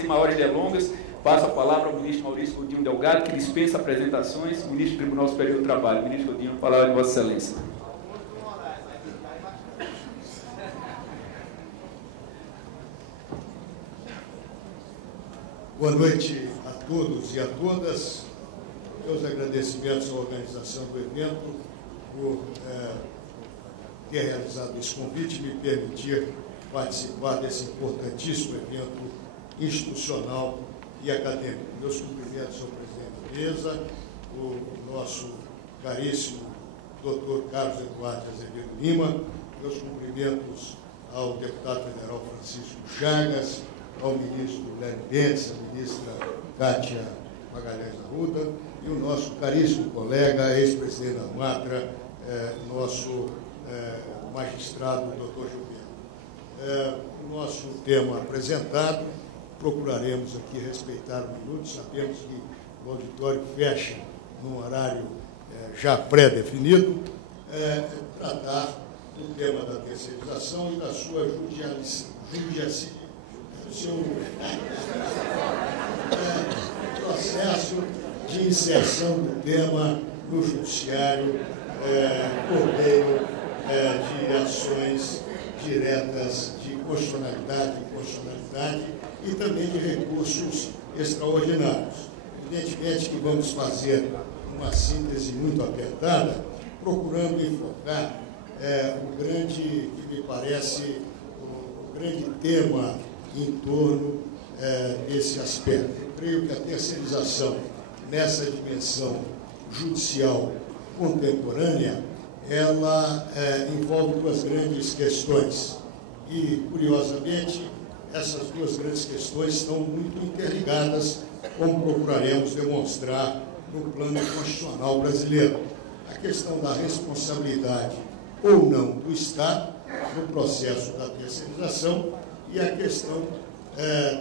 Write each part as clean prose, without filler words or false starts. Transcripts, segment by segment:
sem maiores delongas, passo a palavra ao ministro Maurício Godinho Delgado, que dispensa apresentações, ministro do Tribunal Superior do Trabalho. Ministro Godinho, a palavra de Vossa Excelência. Boa noite a todos e a todas. Meus agradecimentos à organização do evento por ter realizado esse convite e me permitir participar desse importantíssimo evento institucional e acadêmico. Meus cumprimentos ao presidente da mesa, o nosso caríssimo doutor Carlos Eduardo Azevedo Lima, meus cumprimentos ao deputado federal Francisco Chagas, ao ministro Lélio Bentes, à ministra Kátia Magalhães Arruda e o nosso caríssimo colega, ex-presidente da Matra, nosso magistrado, doutor Gilberto. O nosso tema apresentado, procuraremos aqui respeitar um minuto, sabemos que o auditório fecha num horário já pré-definido, tratar do tema da terceirização e da sua processo de inserção do tema no judiciário por meio de ações diretas de constitucionalidade e inconstitucionalidade e também de recursos extraordinários. Evidentemente que vamos fazer uma síntese muito apertada, procurando enfocar o grande, que me parece, o grande tema em torno desse aspecto. Eu creio que a terceirização nessa dimensão judicial contemporânea, ela envolve duas grandes questões. E, curiosamente, essas duas grandes questões estão muito interligadas, como procuraremos demonstrar no plano constitucional brasileiro. A questão da responsabilidade ou não do Estado no processo da terceirização e a questão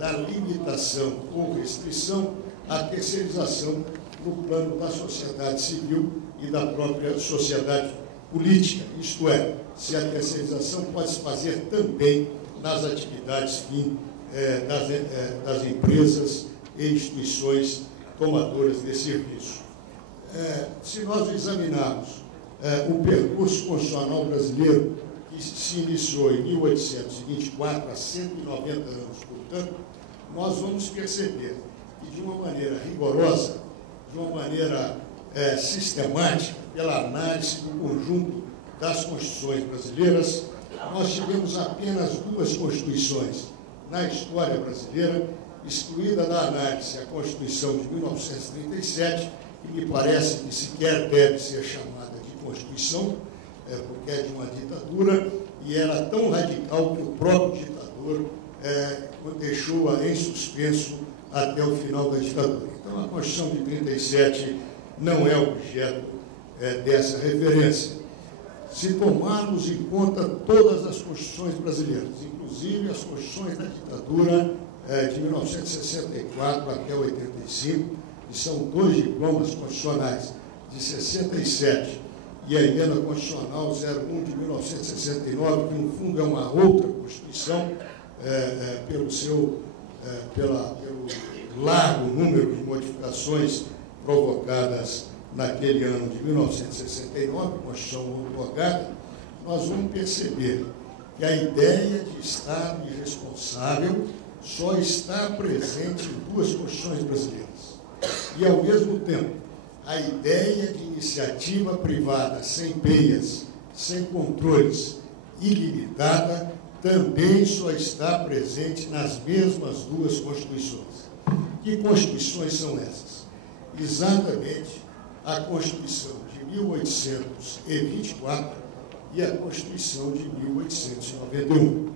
da limitação ou restrição à terceirização no plano da sociedade civil e da própria sociedade política, isto é, se a terceirização pode se fazer também nas atividades fim das empresas e instituições tomadoras de serviço. Se nós examinarmos o percurso constitucional brasileiro, que se iniciou em 1824, há 190 anos, portanto, nós vamos perceber que, de uma maneira rigorosa, de uma maneira sistemática, pela análise do conjunto das constituições brasileiras, nós tivemos apenas duas constituições na história brasileira, excluída da análise a Constituição de 1937, que me parece que sequer deve ser chamada de Constituição, porque é de uma ditadura, e era tão radical que o próprio ditador deixou-a em suspenso até o final da ditadura. Então, a Constituição de 37 não é objeto dessa referência. Se tomarmos em conta todas as constituições brasileiras, inclusive as constituições da ditadura de 1964 até 85, que são dois diplomas constitucionais, de 67, e a emenda constitucional 01 de 1969, que no fundo é uma outra Constituição, pelo largo número de modificações provocadas naquele ano de 1969, Constituição outorgada, nós vamos perceber que a ideia de Estado irresponsável só está presente em duas Constituições brasileiras. E, ao mesmo tempo, a ideia de iniciativa privada sem peias, sem controles, ilimitada, também só está presente nas mesmas duas Constituições. Que Constituições são essas? Exatamente a Constituição de 1824 e a Constituição de 1891.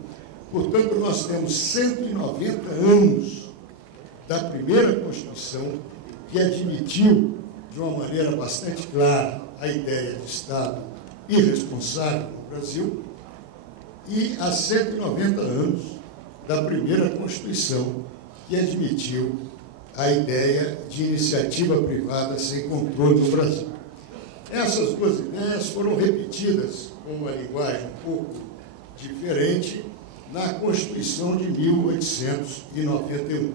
Portanto, nós temos 190 anos da primeira Constituição, que admitiu, de uma maneira bastante clara, a ideia de Estado irresponsável no Brasil, e há 190 anos da primeira Constituição, que admitiu a ideia de iniciativa privada sem controle no Brasil. Essas duas ideias foram repetidas com uma linguagem um pouco diferente na Constituição de 1891.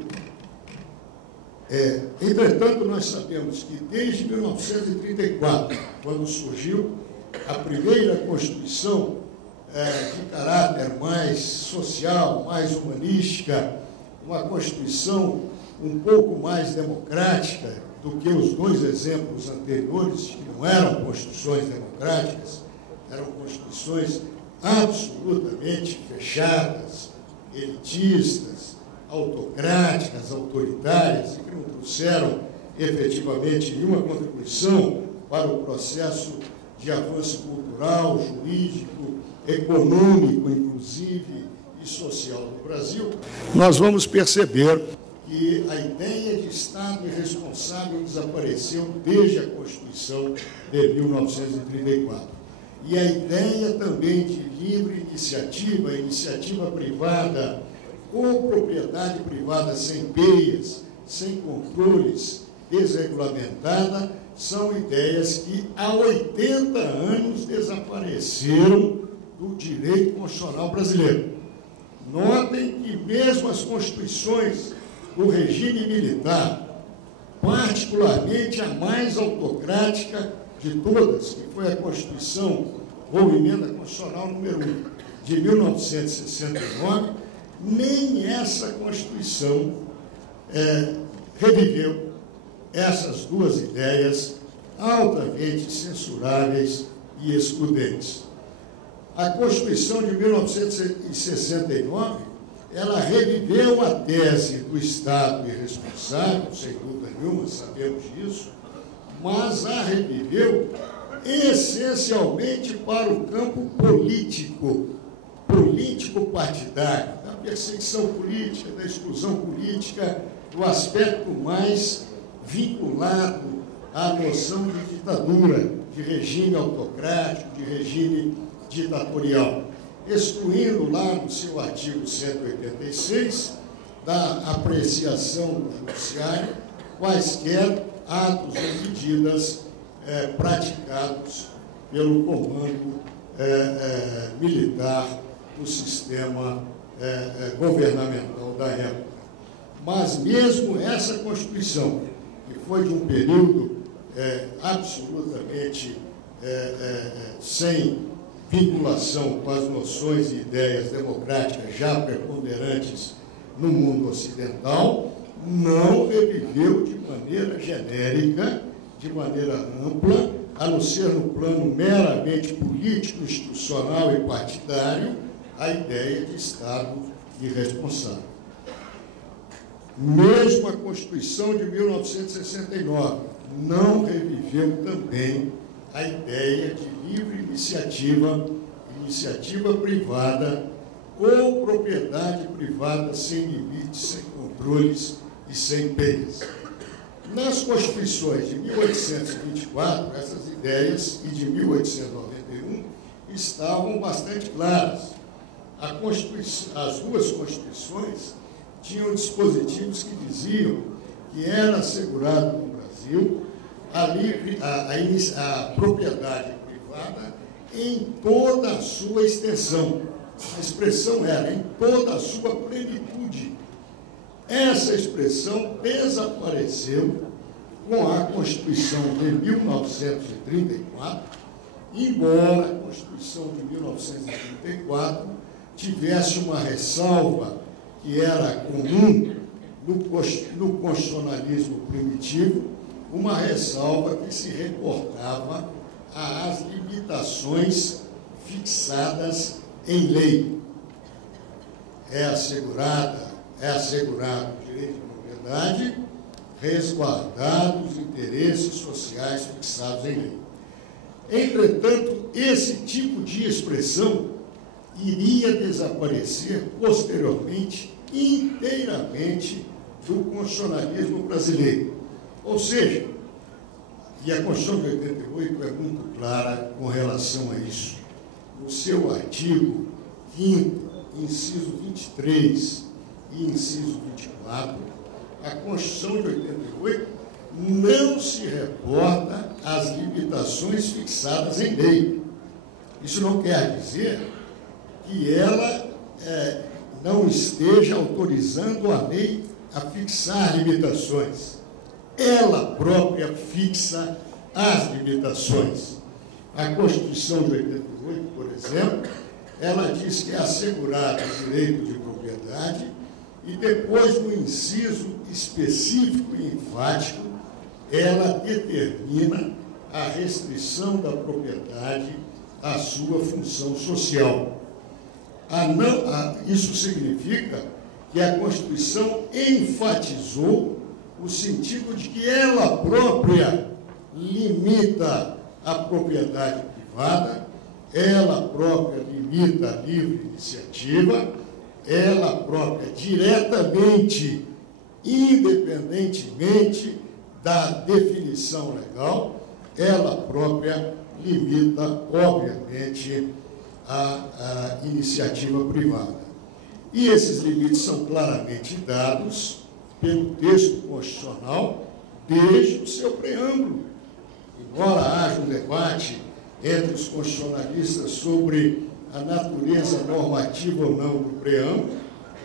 Entretanto, nós sabemos que desde 1934, quando surgiu a primeira Constituição de caráter mais social, mais humanística, uma Constituição um pouco mais democrática do que os dois exemplos anteriores, que não eram Constituições democráticas, eram Constituições absolutamente fechadas, elitistas, autocráticas, autoritárias, e que não trouxeram efetivamente nenhuma contribuição para o processo de avanço cultural, jurídico, econômico, inclusive, e social do Brasil. Nós vamos perceber que a ideia de Estado irresponsável desapareceu desde a Constituição de 1934. E a ideia também de livre iniciativa, iniciativa privada, ou propriedade privada sem peias, sem controles, desregulamentada, são ideias que há 80 anos desapareceram do direito constitucional brasileiro. Notem que mesmo as constituições do regime militar, particularmente a mais autocrática de todas, que foi a Constituição ou Emenda Constitucional número 1 de 1969, nem essa Constituição reviveu essas duas ideias altamente censuráveis e excludentes. A Constituição de 1969, ela reviveu a tese do Estado irresponsável, sem dúvida nenhuma, sabemos disso, mas a reviveu essencialmente para o campo político-partidário, da perseguição política, da exclusão política, do aspecto mais vinculado à noção de ditadura, de regime autocrático, de regime ditatorial, excluindo lá no seu artigo 186 da apreciação do judiciário quaisquer atos ou medidas praticados pelo comando militar do sistema governamental da época. Mas mesmo essa Constituição, que foi de um período absolutamente sem vinculação com as noções e ideias democráticas já preponderantes no mundo ocidental, não reviveu de maneira genérica, de maneira ampla, a não ser no plano meramente político, institucional e partidário, a ideia de Estado irresponsável. Mesmo a Constituição de 1969 não reviveu também a ideia de livre iniciativa, iniciativa privada ou propriedade privada sem limites, sem controles e sem peias. Nas Constituições de 1824, essas ideias, e de 1891, estavam bastante claras. As duas Constituições tinham dispositivos que diziam que era assegurado no Brasil a propriedade privada em toda a sua extensão. A expressão era em toda a sua plenitude. Essa expressão desapareceu com a Constituição de 1934, embora a Constituição de 1934 tivesse uma ressalva que era comum no constitucionalismo primitivo, uma ressalva que se reportava às limitações fixadas em lei. É assegurado o direito de propriedade, resguardados os interesses sociais fixados em lei. Entretanto, esse tipo de expressão iria desaparecer posteriormente inteiramente do constitucionalismo brasileiro. Ou seja, e a Constituição de 88 é muito clara com relação a isso. No seu artigo 5º, inciso 23 e inciso 24, a Constituição de 88 não se reporta às limitações fixadas em lei. Isso não quer dizer que ela não esteja autorizando a lei a fixar limitações. Ela própria fixa as limitações. A Constituição de 88, por exemplo, ela diz que é assegurado o direito de propriedade e depois, no inciso específico e enfático, ela determina a restrição da propriedade à sua função social. Isso significa que a Constituição enfatizou o sentido de que ela própria limita a propriedade privada, ela própria limita a livre iniciativa, ela própria diretamente, independentemente da definição legal, ela própria limita, obviamente, a iniciativa privada. E esses limites são claramente dados pelo texto constitucional desde o seu preâmbulo. Embora haja um debate entre os constitucionalistas sobre a natureza normativa ou não do preâmbulo,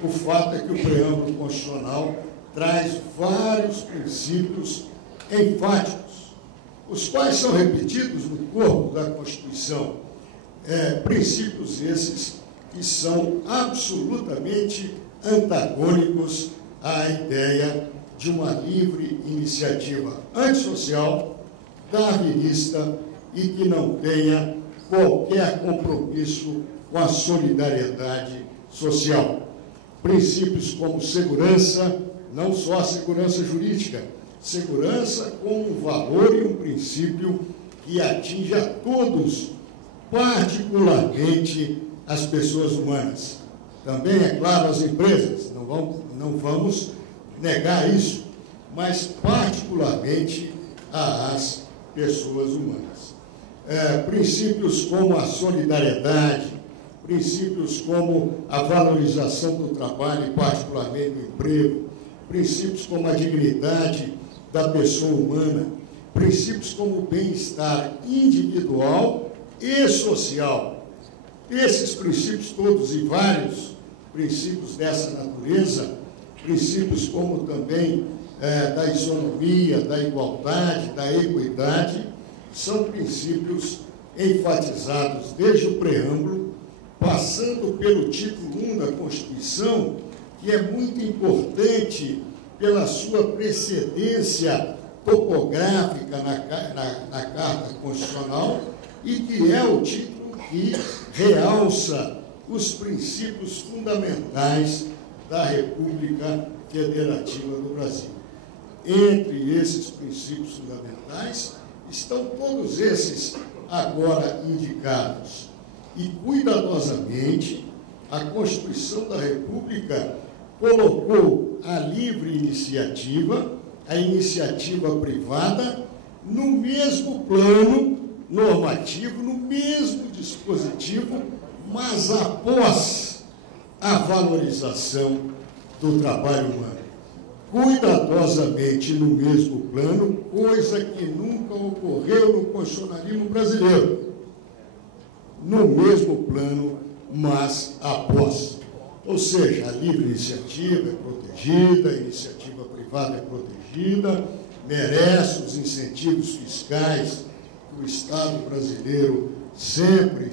o fato é que o preâmbulo constitucional traz vários princípios enfáticos, os quais são repetidos no corpo da Constituição. Princípios esses que são absolutamente antagônicos à ideia de uma livre iniciativa antissocial, darwinista e que não tenha qualquer compromisso com a solidariedade social. Princípios como segurança, não só a segurança jurídica, segurança como um valor e um princípio que atinge a todos, particularmente as pessoas humanas. Também, é claro, as empresas, não vamos negar isso, mas particularmente às pessoas humanas. Princípios como a solidariedade, princípios como a valorização do trabalho e particularmente do emprego, princípios como a dignidade da pessoa humana, princípios como o bem-estar individual e social. Esses princípios todos e vários princípios dessa natureza, princípios como também da isonomia, da igualdade, da equidade, são princípios enfatizados desde o preâmbulo, passando pelo título 1 da Constituição, que é muito importante pela sua precedência topográfica na Carta Constitucional e que é o título que realça os princípios fundamentais da República Federativa do Brasil. Entre esses princípios fundamentais estão todos esses agora indicados. E, cuidadosamente, a Constituição da República colocou a livre iniciativa, a iniciativa privada, no mesmo plano normativo, no mesmo dispositivo, mas após a valorização do trabalho humano. Cuidadosamente no mesmo plano, coisa que nunca ocorreu no constitucionalismo brasileiro. No mesmo plano, mas após. Ou seja, a livre iniciativa é protegida, a iniciativa privada é protegida, merece os incentivos fiscais que o Estado brasileiro sempre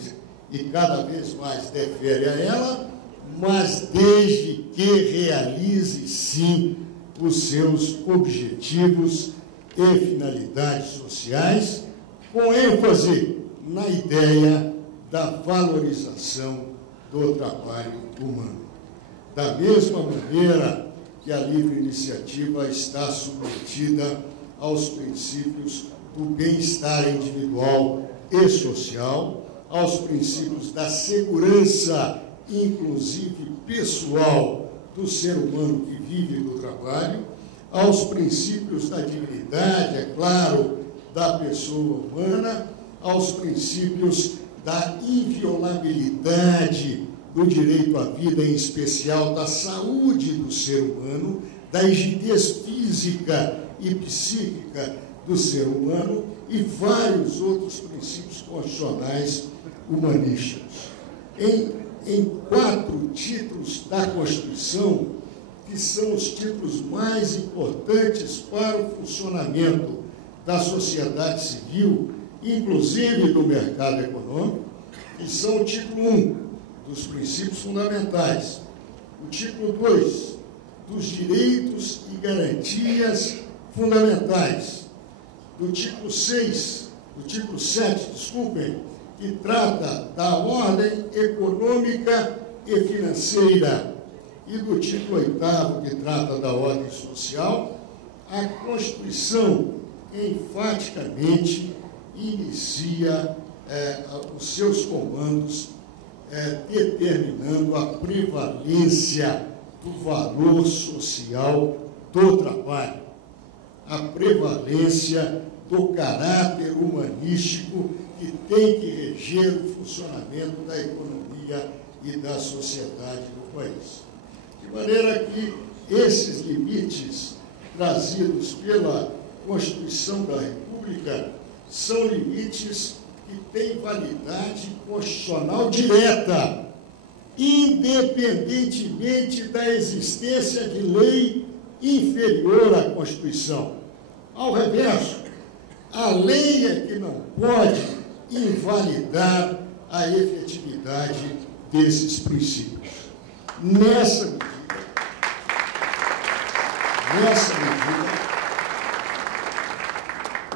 e cada vez mais defere a ela, mas desde que realize, sim, os seus objetivos e finalidades sociais, com ênfase na ideia da valorização do trabalho humano. Da mesma maneira que a livre iniciativa está submetida aos princípios do bem-estar individual e social, aos princípios da segurança, inclusive pessoal, do ser humano que vive do trabalho, aos princípios da dignidade, é claro, da pessoa humana, aos princípios da inviolabilidade do direito à vida, em especial da saúde do ser humano, da rigidez física e psíquica do ser humano e vários outros princípios constitucionais humanísticos. em 4 títulos da Constituição, que são os títulos mais importantes para o funcionamento da sociedade civil, inclusive do mercado econômico, que são o título 1, dos princípios fundamentais, o título 2, dos direitos e garantias fundamentais, do título 6, do título 7, desculpem, que trata da ordem econômica e financeira, e do título 8º, que trata da ordem social. A Constituição enfaticamente inicia os seus comandos determinando a prevalência do valor social do trabalho, a prevalência do caráter humanístico que tem que reger o funcionamento da economia e da sociedade do país. De maneira que esses limites trazidos pela Constituição da República são limites que têm validade constitucional direta, independentemente da existência de lei inferior à Constituição. Ao reverso, a lei é que não pode invalidar a efetividade desses princípios. Nessa medida,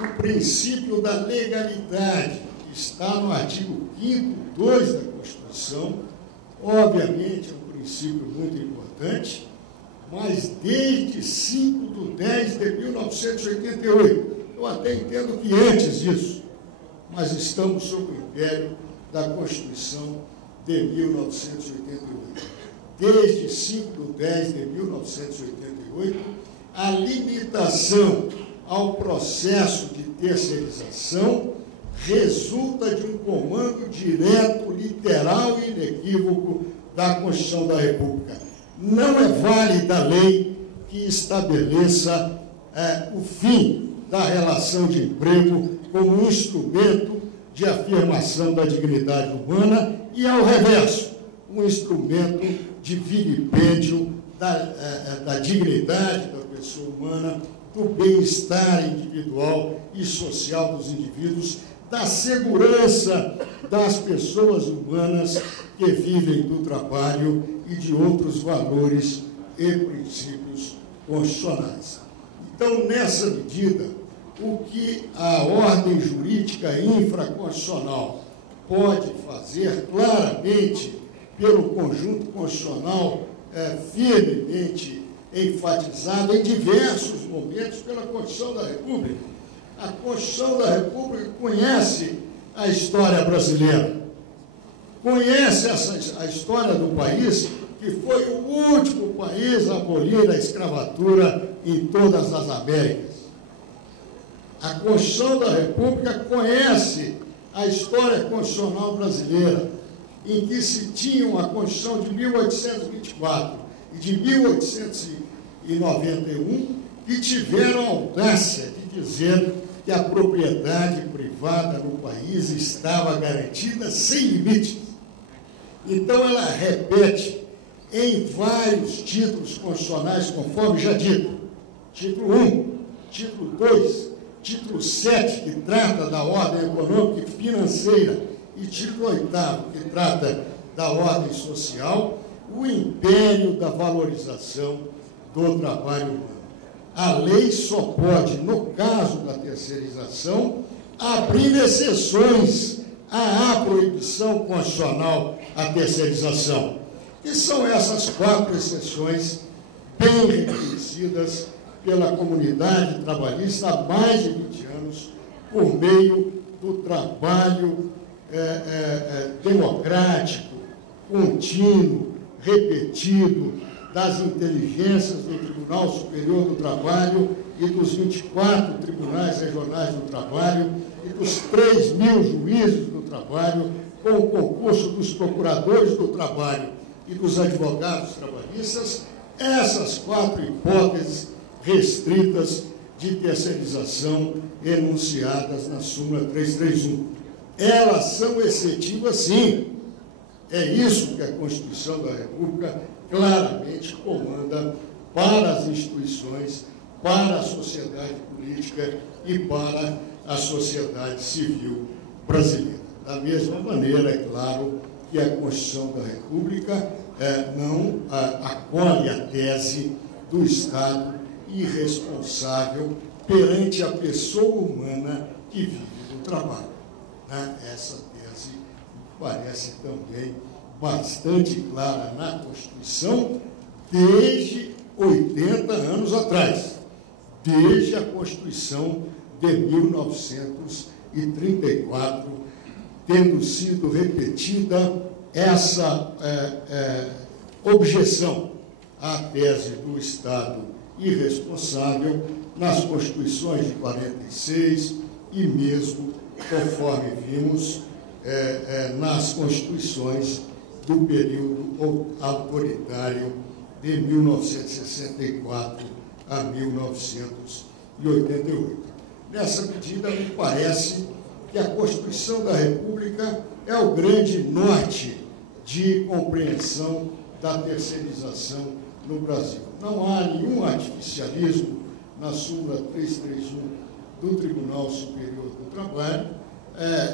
o princípio da legalidade, que está no artigo 5º, 2 da Constituição, obviamente é um princípio muito importante, mas desde 5/10/1988, eu até entendo que antes disso, mas estamos sob o império da Constituição de 1988. Desde 5/10/1988, a limitação ao processo de terceirização resulta de um comando direto, literal e inequívoco da Constituição da República. Não é válida a lei que estabeleça o fim da relação de emprego como um instrumento de afirmação da dignidade humana e, ao reverso, um instrumento de vilipêndio da dignidade da pessoa humana, do bem-estar individual e social dos indivíduos, da segurança das pessoas humanas que vivem do trabalho e de outros valores e princípios constitucionais. Então, nessa medida, o que a ordem jurídica infraconstitucional pode fazer claramente pelo conjunto constitucional firmemente enfatizado em diversos momentos pela Constituição da República. A Constituição da República conhece a história brasileira, conhece a história do país, que foi o último país a abolir a escravatura em todas as Américas. A Constituição da República conhece a história constitucional brasileira, em que se tinham a Constituição de 1824 e de 1891, que tiveram a audácia de dizer que a propriedade privada no país estava garantida sem limites. Então, ela repete em vários títulos constitucionais, conforme já dito, título 1, título 2, título 7, que trata da ordem econômica e financeira, e título 8º, que trata da ordem social, o império da valorização do trabalho humano. A lei só pode, no caso da terceirização, abrir exceções à proibição constitucional à terceirização. E são essas 4 exceções bem reconhecidas pela comunidade trabalhista há mais de 20 anos, por meio do trabalho democrático, contínuo, repetido, das inteligências do Tribunal Superior do Trabalho e dos 24 tribunais regionais do trabalho e dos 3.000 juízes do trabalho, com o concurso dos procuradores do trabalho e dos advogados trabalhistas, essas 4 hipóteses restritas de terceirização enunciadas na súmula 331. Elas são excetivas, sim, É isso que a Constituição da República claramente comanda para as instituições, para a sociedade política e para a sociedade civil brasileira. Da mesma maneira, é claro, que a Constituição da República não acolhe a tese do Estado irresponsável perante a pessoa humana que vive do trabalho. Essa tese parece também bastante clara na Constituição desde 80 anos atrás, desde a Constituição de 1934, tendo sido repetida essa objeção à tese do Estado irresponsável nas Constituições de 46 e mesmo, conforme vimos, nas Constituições do período autoritário de 1964 a 1988. Nessa medida, me parece que a Constituição da República é o grande norte de compreensão da terceirização no Brasil. Não há nenhum artificialismo na súmula 331 do Tribunal Superior do Trabalho,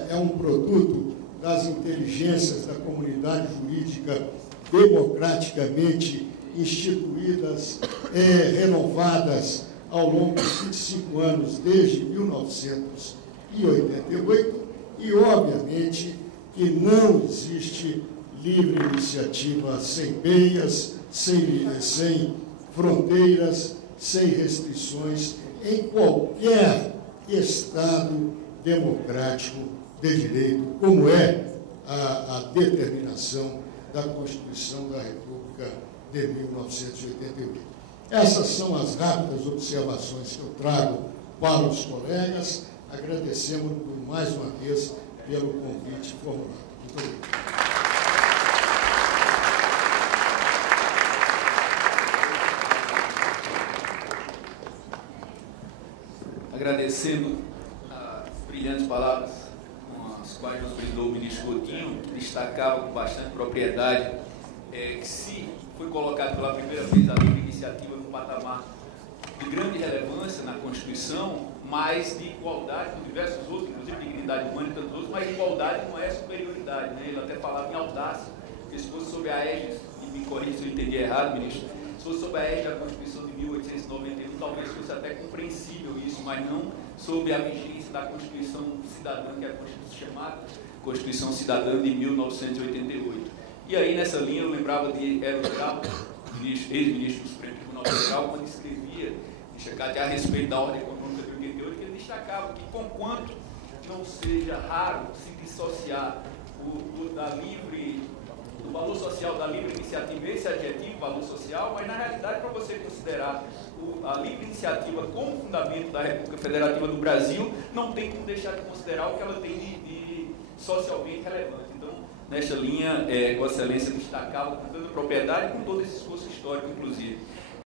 é um produto das inteligências da comunidade jurídica democraticamente instituídas, renovadas ao longo de 25 anos, desde 1988, e, obviamente, que não existe livre iniciativa sem peias, sem fronteiras, sem restrições, em qualquer Estado democrático de direito, como é a determinação da Constituição da República de 1988. Essas são as rápidas observações que eu trago para os colegas. Agradecemos mais uma vez pelo convite formulado. Muito obrigado. Agradecendo as brilhantes palavras com as quais nos brindou o ministro Coutinho, que destacava com bastante propriedade que se foi colocado pela primeira vez a livre iniciativa no patamar de grande relevância na Constituição, mas de igualdade com diversos outros, inclusive dignidade humana e tantos outros, mas igualdade não é superioridade, né? Ele até falava em audácia, porque se fosse sob a égide, e me corrija se eu entendi errado, ministro, se fosse sob a égide da Constituição de 1891, talvez fosse até compreensível isso, mas não sob a vigência da Constituição Cidadã, que é a Constituição chamada Constituição Cidadã de 1988. E aí, nessa linha, eu lembrava de Eros Grau, ex-ministro do Supremo Tribunal Federal, quando escrevia a respeito da ordem econômica de 88, que ele destacava que, conquanto não seja raro se dissociar do valor social da livre iniciativa, esse adjetivo, valor social, mas, na realidade, para você considerar a livre iniciativa como fundamento da República Federativa do Brasil, não tem como deixar de considerar o que ela tem de socialmente relevante. Então, nesta linha, Vossa Excelência destacava com tanta propriedade e com todo esse esforço histórico, inclusive.